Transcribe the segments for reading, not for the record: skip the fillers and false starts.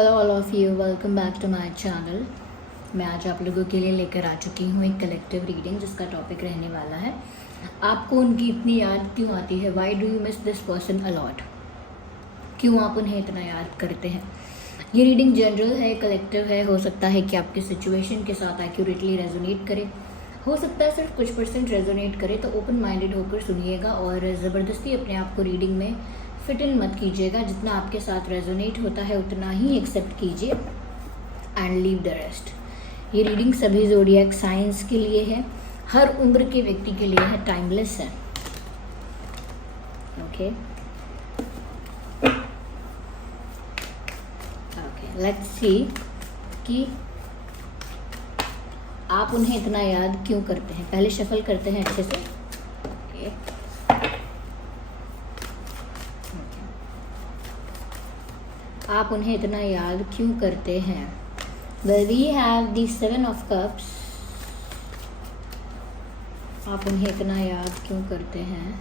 Hello all of you, welcome back to my channel. मैं आज आप लोगों के लिए लेकर आ चुकी हूँ एक कलेक्टिव रीडिंग जिसका टॉपिक रहने वाला है आपको उनकी इतनी याद क्यों आती है। Why do you miss this person a lot? क्यों आप उन्हें इतना याद करते हैं? ये रीडिंग जनरल है, कलेक्टिव है। हो सकता है कि आपकी सिचुएशन के साथ एक्यूरेटली रेजोनेट करे, हो सकता है सिर्फ कुछ % रेजोनेट करे। तो ओपन माइंडेड होकर सुनिएगा और ज़बरदस्ती अपने आप को रीडिंग में फिट इन मत कीजिएगा। जितना आपके साथ रेजोनेट होता है उतना ही एक्सेप्ट कीजिए एंड लीव द रेस्ट। ये रीडिंग सभी ज़ोडिएक साइंस के लिए है, हर उम्र के व्यक्ति के लिए है, टाइमलेस है। ओके, लेट्स सी कि आप उन्हें इतना याद क्यों करते हैं। पहले शफल करते हैं अच्छे से। आप उन्हें इतना याद क्यों करते हैं? Well, we have the 7 of cups. आप उन्हें इतना याद क्यों करते हैं?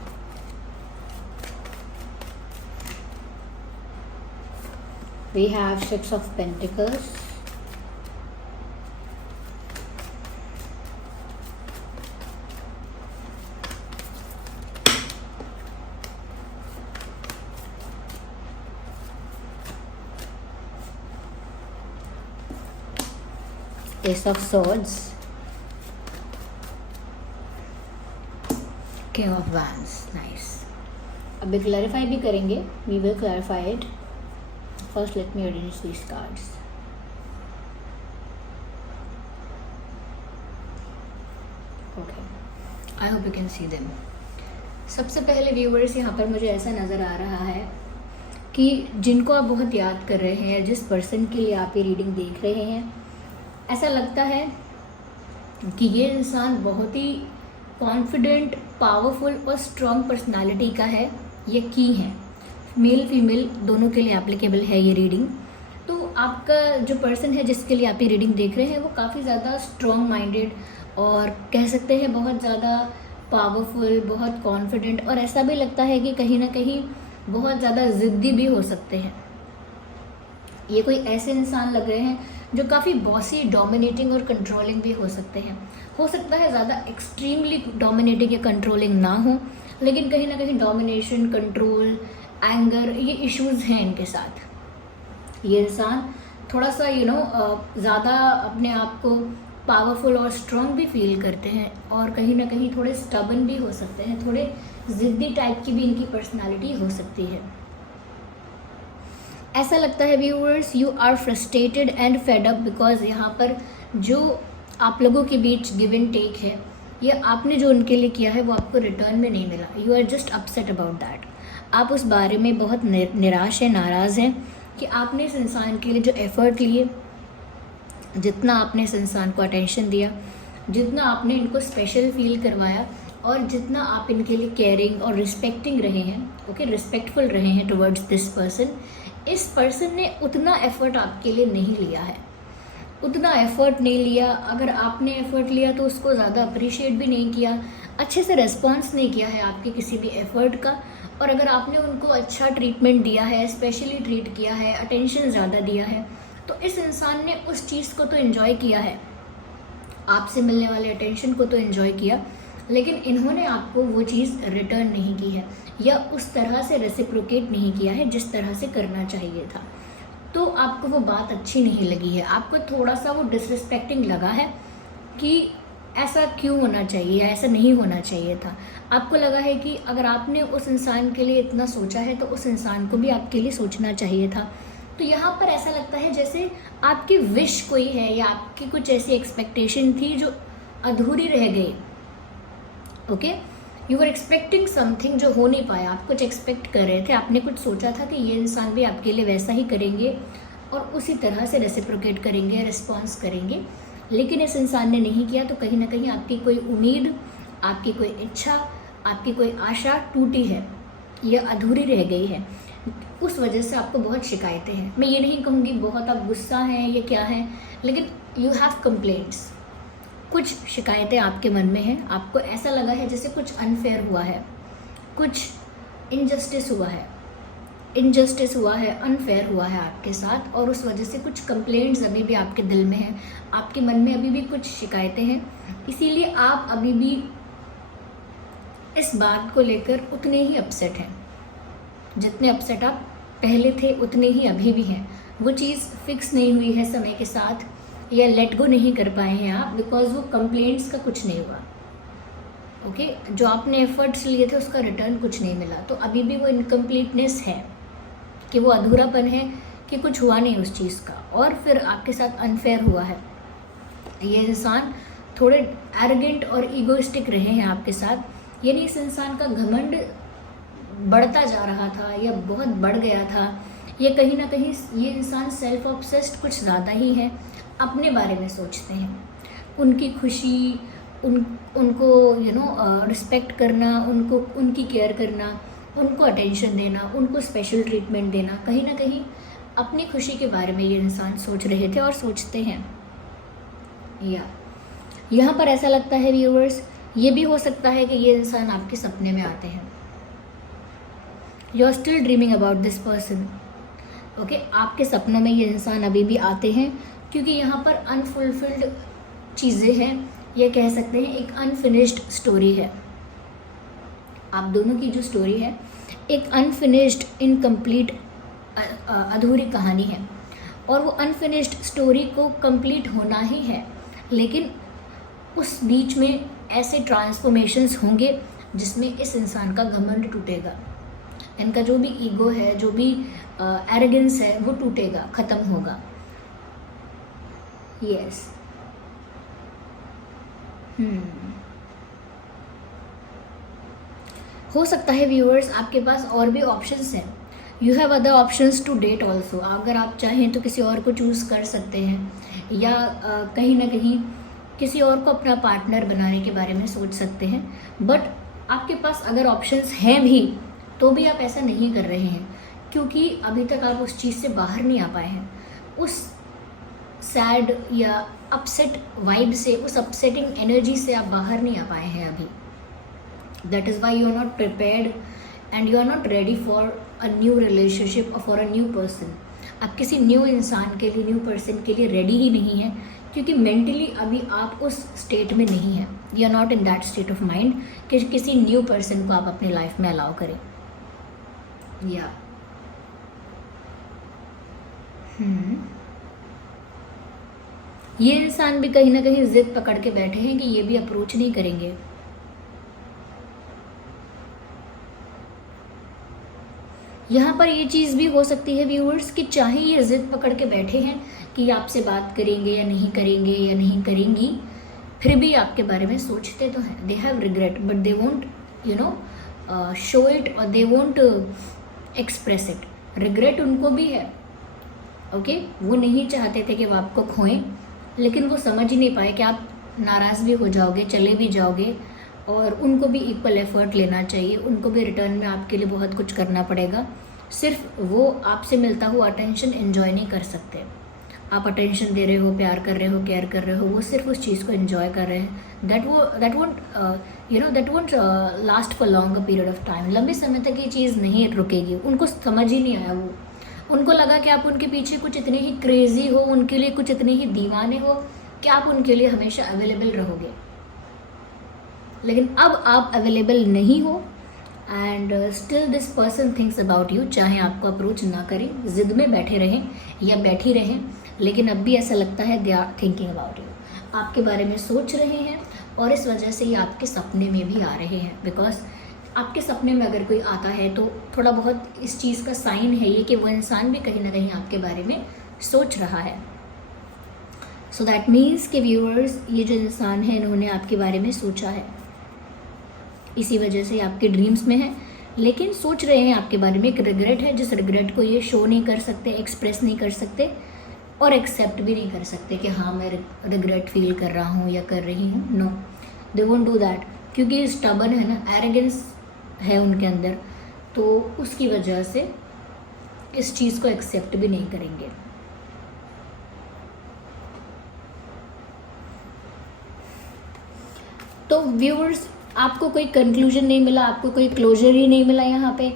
We have 6 of pentacles. Ace of Swords, King of Wands, nice। अभी क्लैरिफाई भी करेंगे, we will clarify it। First let me arrange these cards। Okay, I hope you can see them। सबसे पहले व्यूवर्स, यहाँ पर मुझे ऐसा नज़र आ रहा है कि जिनको आप बहुत याद कर रहे हैं, जिस पर्सन के लिए आप ये रीडिंग देख रहे हैं, ऐसा लगता है कि ये इंसान बहुत ही कॉन्फिडेंट, पावरफुल और स्ट्रॉन्ग पर्सनालिटी का है। ये की है, मेल फीमेल दोनों के लिए एप्लीकेबल है ये रीडिंग। तो आपका जो पर्सन है जिसके लिए आप ये रीडिंग देख रहे हैं वो काफ़ी ज़्यादा स्ट्रॉन्ग माइंडेड और कह सकते हैं बहुत ज़्यादा पावरफुल, बहुत कॉन्फिडेंट, और ऐसा भी लगता है कि कहीं ना कहीं बहुत ज़्यादा ज़िद्दी भी हो सकते हैं। ये कोई ऐसे इंसान लग रहे हैं जो काफ़ी बॉसी, डोमिनेटिंग और कंट्रोलिंग भी हो सकते हैं। हो सकता है ज़्यादा एक्सट्रीमली डोमिनेटिंग या कंट्रोलिंग ना हो, लेकिन कहीं ना कहीं डोमिनेशन, कंट्रोल, एंगर, ये इश्यूज़ हैं इनके साथ। ये इंसान थोड़ा सा ज़्यादा अपने आप को पावरफुल और स्ट्रॉन्ग भी फील करते हैं और कहीं ना कहीं थोड़े स्टबन भी हो सकते हैं, थोड़े ज़िद्दी टाइप की भी इनकी पर्सनालिटी हो सकती है। ऐसा लगता है viewers, you are frustrated and fed up because यहाँ पर जो आप लोगों के बीच गिव एंड टेक है, ये आपने जो उनके लिए किया है वो आपको रिटर्न में नहीं मिला। You are just upset about that. आप उस बारे में बहुत निराश है, नाराज़ हैं कि आपने इस इंसान के लिए जो एफ़र्ट लिए, जितना आपने इस इंसान को अटेंशन दिया, जितना आपने इनको स्पेशल फील करवाया और जितना आप इनके लिए केयरिंग और रिस्पेक्टिंग रहे हैं, ओके, रिस्पेक्टफुल रहे हैं टुवर्ड्स दिस पर्सन, इस पर्सन ने उतना एफ़र्ट आपके लिए नहीं लिया है। उतना एफ़र्ट नहीं लिया। अगर आपने एफ़र्ट लिया तो उसको ज़्यादा अप्रिशिएट भी नहीं किया, अच्छे से रिस्पॉन्स नहीं किया है आपके किसी भी एफ़र्ट का। और अगर आपने उनको अच्छा ट्रीटमेंट दिया है, स्पेशली ट्रीट किया है, अटेंशन ज़्यादा दिया है, तो इस इंसान ने उस चीज़ को तो एंजॉय किया है, आपसे मिलने वाले अटेंशन को तो एंजॉय किया, लेकिन इन्होंने आपको वो चीज़ रिटर्न नहीं की है या उस तरह से रेसिप्रोकेट नहीं किया है जिस तरह से करना चाहिए था। तो आपको वो बात अच्छी नहीं लगी है, आपको थोड़ा सा वो डिसरिस्पेक्टिंग लगा है कि ऐसा क्यों होना चाहिए, ऐसा नहीं होना चाहिए था। आपको लगा है कि अगर आपने उस इंसान के लिए इतना सोचा है तो उस इंसान को भी आपके लिए सोचना चाहिए था। तो यहाँ पर ऐसा लगता है जैसे आपकी विश कोई है या आपकी कुछ ऐसी एक्सपेक्टेशन थी जो अधूरी रह गई। Okay, you are expecting something जो हो नहीं पाया। आप कुछ एक्सपेक्ट कर रहे थे, आपने कुछ सोचा था कि ये इंसान भी आपके लिए वैसा ही करेंगे और उसी तरह से रेसिप्रोकेट करेंगे, रिस्पॉन्स करेंगे, लेकिन इस इंसान ने नहीं किया। तो कहीं ना कहीं आपकी कोई उम्मीद, आपकी कोई इच्छा, आपकी कोई आशा टूटी है या अधूरी रह गई है। उस वजह से आपको बहुत शिकायतें हैं। मैं ये नहीं कहूँगी बहुत आप गुस्सा हैं या क्या है, लेकिन यू हैव कंप्लेंट्स। कुछ शिकायतें आपके मन में हैं, आपको ऐसा लगा है जैसे कुछ अनफेयर हुआ है, कुछ इनजस्टिस हुआ है, इनजस्टिस हुआ है, अनफेयर हुआ है आपके साथ, और उस वजह से कुछ कंप्लेंट्स अभी भी आपके दिल में हैं, आपके मन में अभी भी कुछ शिकायतें हैं, इसीलिए आप अभी भी इस बात को लेकर उतने ही अपसेट हैं। जितने अपसेट आप पहले थे उतने ही अभी भी हैं। वो चीज़ फिक्स नहीं हुई है समय के साथ, या लेट गो नहीं कर पाए हैं आप, बिकॉज वो कंप्लेंट्स का कुछ नहीं हुआ। ओके, जो आपने एफर्ट्स लिए थे उसका रिटर्न कुछ नहीं मिला, तो अभी भी वो इनकम्प्लीटनेस है, कि वो अधूरापन है, कि कुछ हुआ नहीं उस चीज़ का, और फिर आपके साथ अनफेयर हुआ है। ये इंसान थोड़े एरोगेंट और ईगोइस्टिक रहे हैं आपके साथ, यानी इस इंसान का घमंड बढ़ता जा रहा था या बहुत बढ़ गया था, या कहीं ना कहीं ये इंसान सेल्फ ऑब्सेस्ड कुछ ज़्यादा ही है, अपने बारे में सोचते हैं, उनकी खुशी, उनको रिस्पेक्ट करना, उनको उनकी केयर करना, उनको अटेंशन देना, उनको स्पेशल ट्रीटमेंट देना, कहीं ना कहीं अपनी खुशी के बारे में ये इंसान सोच रहे थे और सोचते हैं। या यहाँ पर ऐसा लगता है व्यूअर्स, ये भी हो सकता है कि ये इंसान आपके सपने में आते हैं। You are still dreaming about this person. Okay, आपके सपनों में ये इंसान अभी भी आते हैं, क्योंकि यहाँ पर अनफुलफिल्ड चीज़ें हैं, ये कह सकते हैं एक अनफिनिश्ड स्टोरी है। आप दोनों की जो स्टोरी है एक अनफिनिश्ड, इनकम्प्लीट, अधूरी कहानी है, और वो अनफिनिश्ड स्टोरी को कंप्लीट होना ही है, लेकिन उस बीच में ऐसे ट्रांसफॉर्मेशंस होंगे जिसमें इस इंसान का घमंड टूटेगा, इनका जो भी ईगो है, जो भी एरोगेंस है, वो टूटेगा, ख़त्म होगा। यस। हो सकता है व्यूअर्स आपके पास और भी ऑप्शंस हैं, you have other options to date also. अगर आप चाहें तो किसी और को चूज़ कर सकते हैं, या कहीं ना कहीं किसी और को अपना पार्टनर बनाने के बारे में सोच सकते हैं। बट आपके पास अगर ऑप्शंस हैं भी, तो भी आप ऐसा नहीं कर रहे हैं, क्योंकि अभी तक आप उस चीज़ से बाहर नहीं आ पाए हैं, उस सैड या अपसेट वाइब से, उस अपसेटिंग एनर्जी से आप बाहर नहीं आ पाए हैं अभी। That is why you are not prepared and you are not ready for a new relationship और फॉर अ न्यू पर्सन। आप किसी न्यू इंसान के लिए, न्यू पर्सन के लिए रेडी ही नहीं है, क्योंकि मेंटली अभी आप उस स्टेट में नहीं हैं। You are not in that state of mind कि किसी न्यू पर्सन को आप अपनी लाइफ में अलाउ करें। या ये इंसान भी कहीं ना कहीं जिद पकड़ के बैठे हैं कि ये भी अप्रोच नहीं करेंगे। यहाँ पर ये चीज़ भी हो सकती है व्यूअर्स कि चाहे ये जिद पकड़ के बैठे हैं कि आपसे बात करेंगे या नहीं करेंगे या नहीं करेंगी, फिर भी आपके बारे में सोचते तो हैं। They have regret but they won't show it, और they won't express it. Regret उनको भी है, ओके, वो नहीं चाहते थे कि वो आपको खोएं, लेकिन वो समझ ही नहीं पाए कि आप नाराज़ भी हो जाओगे, चले भी जाओगे, और उनको भी इक्वल एफर्ट लेना चाहिए, उनको भी रिटर्न में आपके लिए बहुत कुछ करना पड़ेगा। सिर्फ वो आपसे मिलता हुआ अटेंशन एंजॉय नहीं कर सकते। आप अटेंशन दे रहे हो, प्यार कर रहे हो, केयर कर रहे हो, वो सिर्फ उस चीज़ को एंजॉय कर रहे हैं। That won't last for long period of time. लंबे समय तक ये चीज़ नहीं रुकेगी। उनको समझ ही नहीं आया वो, उनको लगा कि आप उनके पीछे कुछ इतने ही क्रेजी हो, उनके लिए कुछ इतने ही दीवाने हो कि आप उनके लिए हमेशा अवेलेबल रहोगे। लेकिन अब आप अवेलेबल नहीं हो, and still this person thinks about you. चाहे आपको अप्रोच ना करें, जिद में बैठे रहें या बैठी रहें, लेकिन अब भी ऐसा लगता है they are thinking about you, आपके बारे में सोच रहे हैं, और इस वजह से ये आपके सपने में भी आ रहे हैं। बिकॉज आपके सपने में अगर कोई आता है तो थोड़ा बहुत इस चीज़ का साइन है ये कि वो इंसान भी कहीं ना कहीं आपके बारे में सोच रहा है। सो दैट मीन्स कि व्यूअर्स, ये जो इंसान है इन्होंने आपके बारे में सोचा है, इसी वजह से आपके ड्रीम्स में है, लेकिन सोच रहे हैं आपके बारे में। एक रिग्रेट है, जिस रिग्रेट को ये शो नहीं कर सकते, एक्सप्रेस नहीं कर सकते, और एक्सेप्ट भी नहीं कर सकते कि हाँ मैं रिग्रेट फील कर रहा हूँ या कर रही हूँ। No, they won't do that, क्योंकि स्टबन है ना, एरोगेंस है उनके अंदर, तो उसकी वजह से इस चीज़ को एक्सेप्ट भी नहीं करेंगे। तो व्यूअर्स, आपको कोई कंक्लूजन नहीं मिला, आपको कोई क्लोजर ही नहीं मिला यहाँ पे।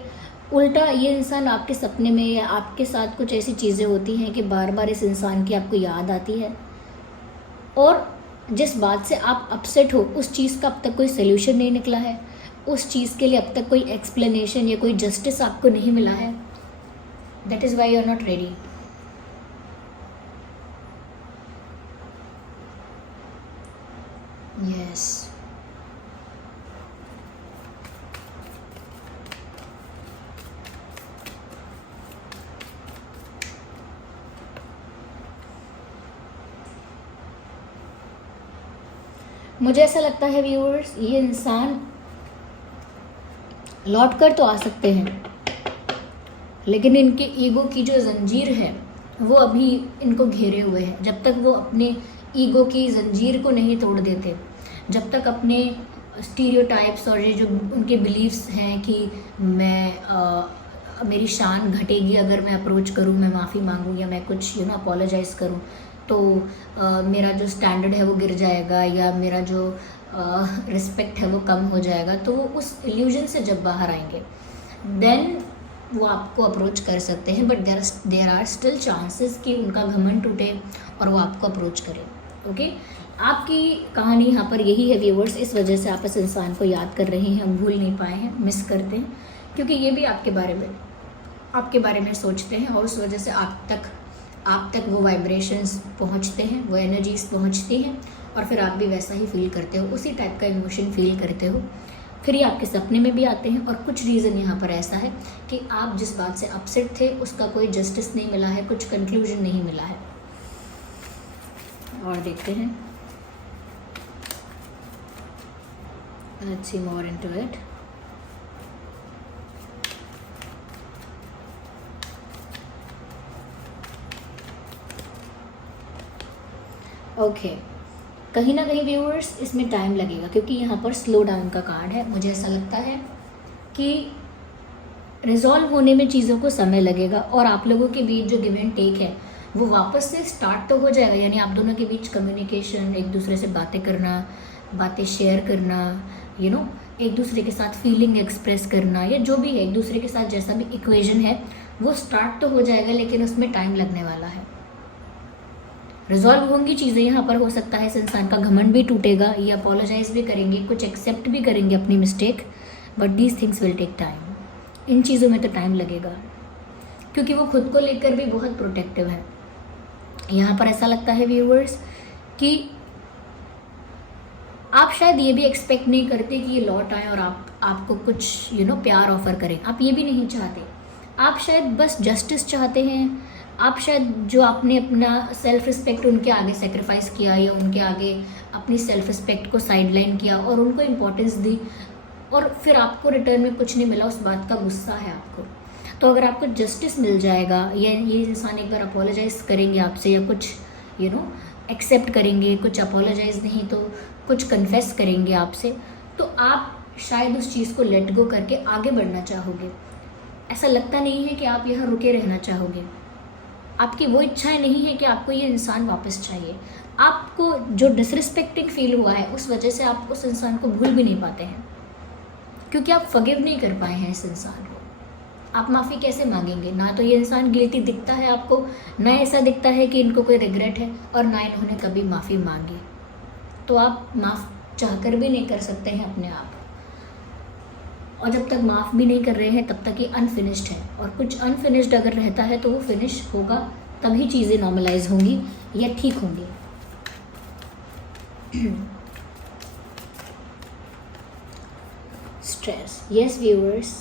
उल्टा ये इंसान आपके सपने में या आपके साथ कुछ ऐसी चीज़ें होती हैं कि बार बार इस इंसान की आपको याद आती है, और जिस बात से आप अपसेट हो उस चीज़ का अब तक कोई सोल्यूशन नहीं निकला है, उस चीज़ के लिए अब तक कोई एक्सप्लेनेशन या कोई जस्टिस आपको नहीं मिला है. That is why you are not ready. Yes, मुझे ऐसा लगता है व्यूअर्स, ये इंसान लौट कर तो आ सकते हैं, लेकिन इनके ईगो की जो जंजीर है वो अभी इनको घेरे हुए है. जब तक वो अपने ईगो की जंजीर को नहीं तोड़ देते, जब तक अपने स्टीरियोटाइप्स और ये जो उनके बिलीव्स हैं कि मेरी शान घटेगी अगर मैं अप्रोच करूं, मैं माफ़ी मांगूं या मैं कुछ अपोलोजाइज़ करूं, तो मेरा जो स्टैंडर्ड है वो गिर जाएगा या मेरा जो रिस्पेक्ट है वो कम हो जाएगा, तो वो उस इल्यूजन से जब बाहर आएंगे देन वो आपको अप्रोच कर सकते हैं. But there are still chances कि उनका घमंड टूटे और वो आपको अप्रोच करें. ओके, आपकी कहानी यहाँ पर यही है व्यूअर्स. इस वजह से आप इस इंसान को याद कर रहे हैं, भूल नहीं पाए हैं, मिस करते हैं, क्योंकि ये भी आपके बारे में सोचते हैं और उस वजह से आप तक वो वाइब्रेशंस पहुँचते हैं, वो एनर्जीज पहुँचती हैं और फिर आप भी वैसा ही फील करते हो, उसी टाइप का इमोशन फील करते हो. फिर ये आपके सपने में भी आते हैं और कुछ रीज़न यहाँ पर ऐसा है कि आप जिस बात से अपसेट थे उसका कोई जस्टिस नहीं मिला है, कुछ कंक्लूजन नहीं मिला है. और देखते हैं, let's see more into it. Okay, कहीं ना कहीं व्यूअर्स इसमें टाइम लगेगा, क्योंकि यहाँ पर स्लो डाउन का कार्ड है. मुझे ऐसा लगता है कि रिजॉल्व होने में चीज़ों को समय लगेगा और आप लोगों के बीच जो गिव एंड टेक है वो वापस से स्टार्ट तो हो जाएगा. यानी आप दोनों के बीच कम्युनिकेशन, एक दूसरे से बातें करना, बातें शेयर करना, एक दूसरे के साथ फीलिंग एक्सप्रेस करना, या जो भी है एक दूसरे के साथ जैसा भी इक्वेशन है वो स्टार्ट तो हो जाएगा, लेकिन उसमें टाइम लगने वाला है. रिजॉल्व होंगी चीज़ें यहाँ पर. हो सकता है इस इंसान का घमंड भी टूटेगा, ये अपोलोजाइज भी करेंगे, कुछ एक्सेप्ट भी करेंगे अपनी mistake, but these things will take time. इन चीज़ों में तो टाइम लगेगा, क्योंकि वो खुद को लेकर भी बहुत प्रोटेक्टिव है. यहाँ पर ऐसा लगता है व्यूअर्स कि आप शायद ये भी एक्सपेक्ट नहीं करते कि ये लौट आए और आपको कुछ प्यार ऑफर करें. आप ये भी नहीं चाहते, आप शायद बस जस्टिस चाहते हैं. आप शायद जो आपने अपना सेल्फ रिस्पेक्ट उनके आगे सेक्रीफाइस किया या उनके आगे अपनी सेल्फ रिस्पेक्ट को साइडलाइन किया और उनको इम्पोर्टेंस दी और फिर आपको रिटर्न में कुछ नहीं मिला, उस बात का गुस्सा है आपको. तो अगर आपको जस्टिस मिल जाएगा या ये इंसान एक बार अपोलोजाइज करेंगे आपसे या कुछ एक्सेप्ट करेंगे, कुछ अपोलोजाइज नहीं तो कुछ कन्फेस करेंगे आपसे, तो आप शायद उस चीज़ को लेट गो करके आगे बढ़ना चाहोगे. ऐसा लगता नहीं है कि आप यहाँ रुके रहना चाहोगे. आपकी वो इच्छाएं नहीं है कि आपको ये इंसान वापस चाहिए. आपको जो डिसरिस्पेक्टिंग फील हुआ है उस वजह से आप उस इंसान को भूल भी नहीं पाते हैं, क्योंकि आप फॉरगिव नहीं कर पाए हैं इस इंसान को. आप माफ़ी कैसे मांगेंगे? ना तो ये इंसान गिल्टी दिखता है आपको, ना ऐसा दिखता है कि इनको कोई रिग्रेट है, और ना इन्होंने कभी माफ़ी मांगी. तो आप माफ़ चाहकर भी नहीं कर सकते हैं अपने आप, और जब तक माफ़ भी नहीं कर रहे हैं तब तक ये अनफिनिश्ड है. और कुछ अनफिनिश्ड अगर रहता है तो वो फिनिश होगा, तभी चीज़ें नॉर्मलाइज होंगी या ठीक होंगी. Stress, yes viewers.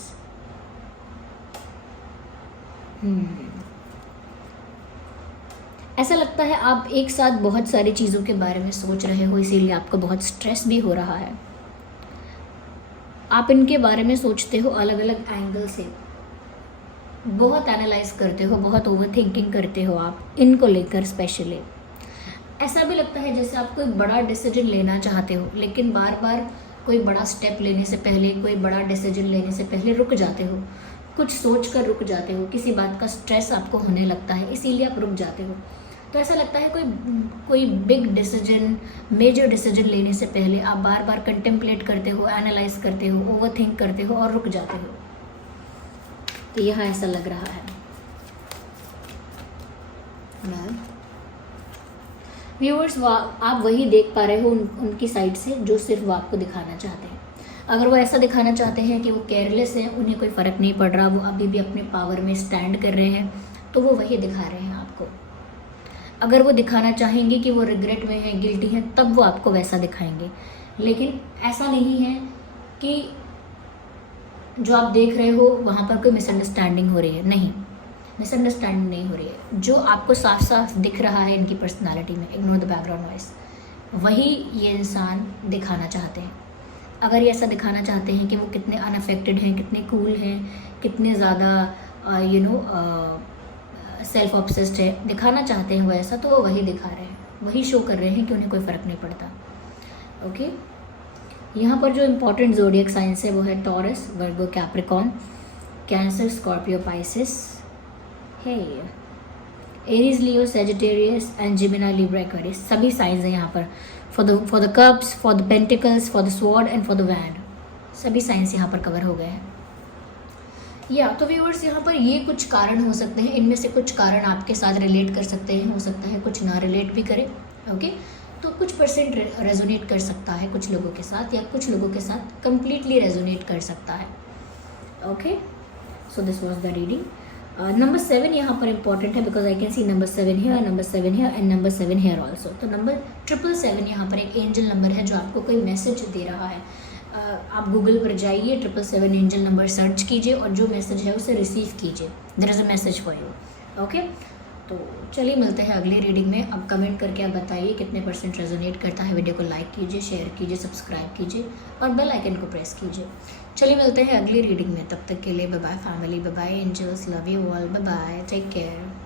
ऐसा लगता है आप एक साथ बहुत सारी चीज़ों के बारे में सोच रहे हो, इसीलिए आपको बहुत स्ट्रेस भी हो रहा है. आप इनके बारे में सोचते हो अलग अलग एंगल से, बहुत एनालाइज करते हो, बहुत ओवर थिंकिंग करते हो आप इनको लेकर. स्पेशली ऐसा भी लगता है जैसे आप कोई बड़ा डिसीजन लेना चाहते हो, लेकिन बार बार कोई बड़ा स्टेप लेने से पहले, कोई बड़ा डिसीजन लेने से पहले रुक जाते हो, कुछ सोच कर रुक जाते हो, किसी बात का स्ट्रेस आपको होने लगता है, इसीलिए आप रुक जाते हो. तो ऐसा लगता है कोई बिग डिसीजन, मेजर डिसीजन लेने से पहले आप बार बार कंटेम्पलेट करते हो, एनालाइज करते हो, ओवर थिंक करते हो और रुक जाते हो. तो यहाँ ऐसा लग रहा है। व्यूअर्स आप वही देख पा रहे हो उनकी साइड से जो सिर्फ वो आपको दिखाना चाहते हैं। अगर वो ऐसा दिखाना चाहते हैं कि वो केयरलेस हैं, उन्हें कोई फ़र्क नहीं पड़ रहा, वो अभी भी अपने पावर में स्टैंड कर रहे हैं, तो वो वही दिखा रहे हैं आपको। अगर वो दिखाना चाहेंगे कि वो रिग्रेट में हैं, गिल्टी हैं, तब वो आपको वैसा दिखाएंगे। लेकिन ऐसा नहीं है कि जो आप देख रहे हो वहाँ पर कोई मिसअंडरस्टैंडिंग हो रही है, नहीं, मिसअंडरस्टैंडिंग नहीं हो रही है। जो आपको साफ साफ दिख रहा है इनकी पर्सनालिटी में, इग्नोर द बैकग्राउंड नॉइस, वही ये इंसान दिखाना चाहते हैं। अगर ये ऐसा दिखाना चाहते हैं कि वो कितने अनअफेक्टेड हैं, कितने कूल हैं, कितने ज़्यादा सेल्फ ऑब्सेस्ड है, दिखाना चाहते हैं वो ऐसा, तो वो वही दिखा रहे हैं, वही शो कर रहे हैं कि उन्हें कोई फ़र्क नहीं पड़ता। ओके, यहाँ पर जो इम्पोर्टेंट ज़ोडिएक साइंस है वो है Taurus, Virgo, Capricorn, Cancer, Scorpio, Pisces है, Aries, Leo, Sagittarius and Gemini, Libra, Aquarius. सभी साइंस हैं यहाँ पर, for the cups, for the pentacles, for the sword and for the wand, सभी साइंस यहाँ पर कवर हो गए हैं। या तो व्यूअर्स यहाँ पर ये कुछ कारण हो सकते हैं, इनमें से कुछ कारण आपके साथ रिलेट कर सकते हैं, हो सकता है कुछ ना रिलेट भी करें। ओके, तो कुछ परसेंट रेजोनेट कर सकता है कुछ लोगों के साथ, या कुछ लोगों के साथ कंप्लीटली रेजोनेट कर सकता है। Okay, so this was the reading. Number 7 यहाँ पर इंपॉर्टेंट है, because I can see number 7 here, number 7 here and number 7 here also. तो नंबर 777 यहाँ पर एक एंजल नंबर है जो आपको कोई मैसेज दे रहा है। आप गूगल पर जाइए, 777 एंजल नंबर सर्च कीजिए और जो मैसेज है उसे रिसीव कीजिए। There is a message for you. Okay, तो चलिए मिलते हैं अगली रीडिंग में। अब कमेंट करके आप बताइए कितने परसेंट रेजोनेट करता है। वीडियो को लाइक कीजिए, शेयर कीजिए, सब्सक्राइब कीजिए और बेल आइकन को प्रेस कीजिए। चलिए मिलते हैं अगली रीडिंग में, तब तक के लिए bye bye family, bye bye angels, love you all, bye bye, take care.